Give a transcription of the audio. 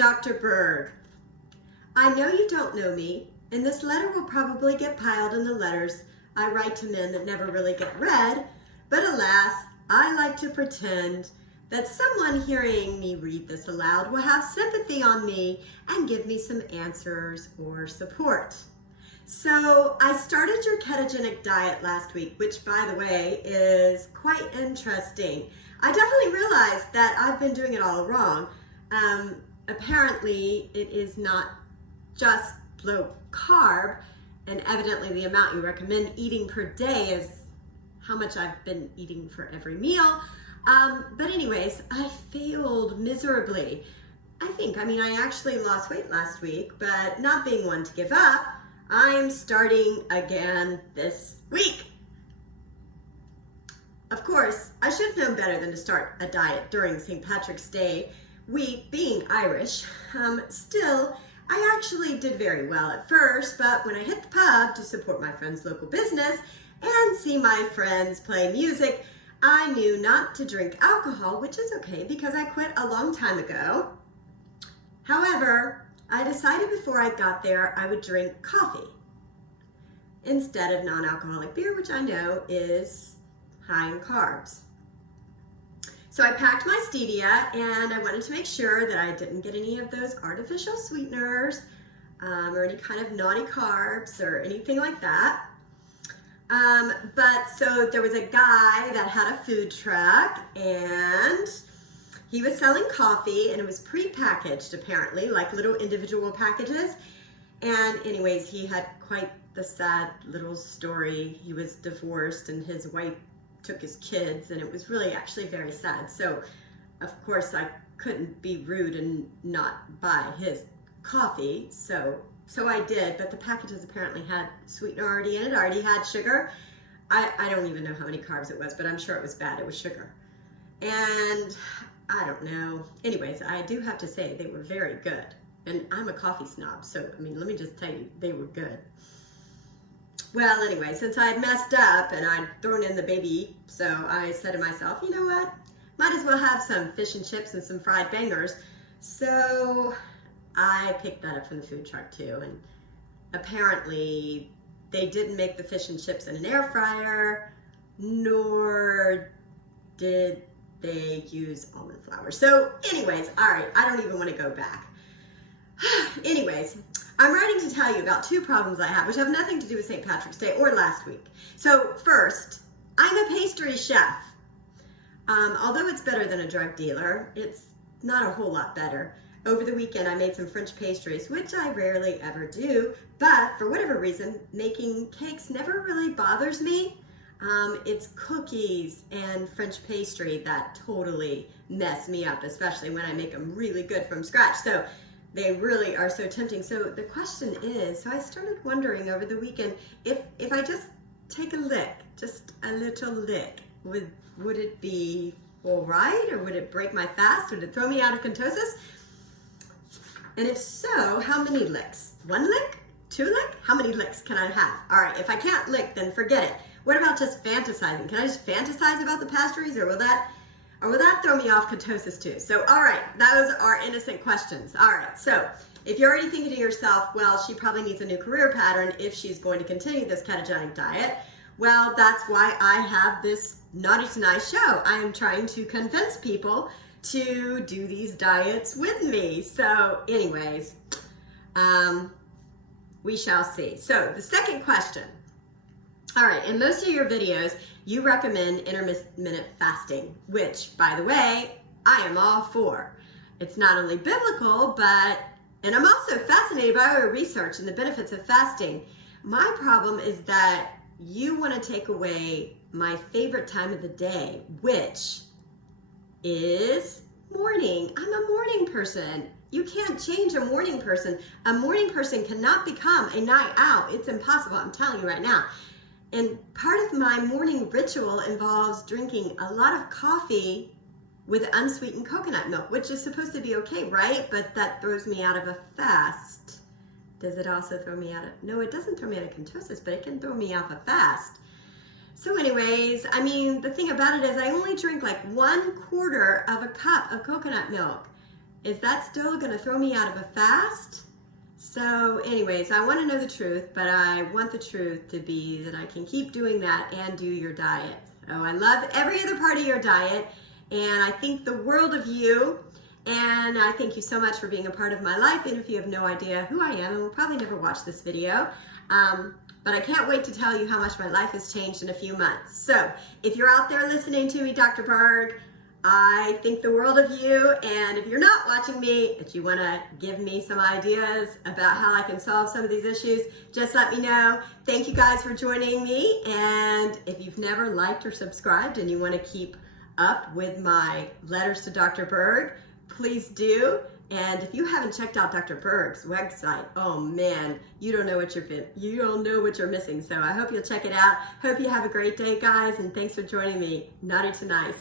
Dr. Berg. I know you don't know me, and this letter will probably get piled in the letters I write to men that never really get read, but alas, I like to pretend that someone hearing me read this aloud will have sympathy on me and give me some answers or support. So I started your ketogenic diet last week, which by the way is quite interesting. I definitely realized that I've been doing it all wrong. Apparently it is not just low carb, and evidently the amount you recommend eating per day is how much I've been eating for every meal. But anyways, I failed miserably. I actually lost weight last week, but not being one to give up, I'm starting again this week. Of course, I should have known better than to start a diet during St. Patrick's Day week, being Irish. Still, I actually did very well at first, but when I hit the pub to support my friend's local business and see my friends play music, I knew not to drink alcohol, which is okay because I quit a long time ago. However, I decided before I got there I would drink coffee instead of non-alcoholic beer, which I know is high in carbs. So I packed my stevia, and I wanted to make sure that I didn't get any of those artificial sweeteners or any kind of naughty carbs or anything like that. So there was a guy that had a food truck, and he was selling coffee, and it was pre-packaged apparently, like little individual packages. And anyways, he had quite the sad little story. He was divorced and his wife took his kids, and it was really actually very sad. So of course I couldn't be rude and not buy his coffee. So I did, but the packages apparently had sweetener already in it, already had sugar. I don't even know how many carbs it was, but I'm sure it was bad. It was sugar. And I don't know. Anyways, I do have to say they were very good. And I'm a coffee snob, so let me just tell you, they were good. Well, anyway, since I had messed up and I'd thrown in the baby, so I said to myself, you know what? Might as well have some fish and chips and some fried bangers. So I picked that up from the food truck too, and apparently they didn't make the fish and chips in an air fryer, nor did they use almond flour. So anyways, all right, I don't even want to go back. Anyways, I'm writing to tell you about two problems I have, which have nothing to do with St. Patrick's Day or last week. So first, I'm a pastry chef. Although it's better than a drug dealer, it's not a whole lot better. Over the weekend, I made some French pastries, which I rarely ever do, but for whatever reason, making cakes never really bothers me. It's cookies and French pastry that totally mess me up, especially when I make them really good from scratch. So they really are so tempting. So the question is, so I started wondering over the weekend, if I just take a lick, just a little lick, would it be all right? Or would it break my fast? Would it throw me out of ketosis? And if so, how many licks? 1 lick? 2 lick? How many licks can I have? All right, if I can't lick, then forget it. What about just fantasizing? Can I just fantasize about the pastries, or will that throw me off ketosis too? So, all right, those are innocent questions. All right, so if you're already thinking to yourself, well, she probably needs a new career pattern if she's going to continue this ketogenic diet, well, that's why I have this Naughty to Nice show. I am trying to convince people to do these diets with me. So anyways, we shall see. So the second question. All right, in most of your videos, you recommend intermittent fasting, which, by the way, I am all for. It's not only biblical, and I'm also fascinated by your research and the benefits of fasting. My problem is that you want to take away my favorite time of the day, which is morning. I'm a morning person. You can't change a morning person. A morning person cannot become a night out. It's impossible, I'm telling you right now. And part of my morning ritual involves drinking a lot of coffee with unsweetened coconut milk, which is supposed to be okay, right? But that throws me out of a fast. Does it also throw me out of, no, it doesn't throw me out of ketosis, but it can throw me off a fast. So anyways, the thing about it is I only drink like 1/4 of a cup of coconut milk. is that still going to throw me out of a fast? So anyways, I want to know the truth, but I want the truth to be that I can keep doing that and do your diet. So I love every other part of your diet, and I think the world of you, and I thank you so much for being a part of my life. And if you have no idea who I am, and will probably never watch this video, but I can't wait to tell you how much my life has changed in a few months. So if you're out there listening to me, Dr. Berg, I think the world of you, and if you're not watching me, if you want to give me some ideas about how I can solve some of these issues, just let me know. Thank you guys for joining me, and if you've never liked or subscribed and you want to keep up with my letters to Dr. Berg, please do. And if you haven't checked out Dr. Berg's website, oh man, you don't know what you're missing. So I hope you'll check it out. Hope you have a great day, guys, and thanks for joining me. Naughty to nice.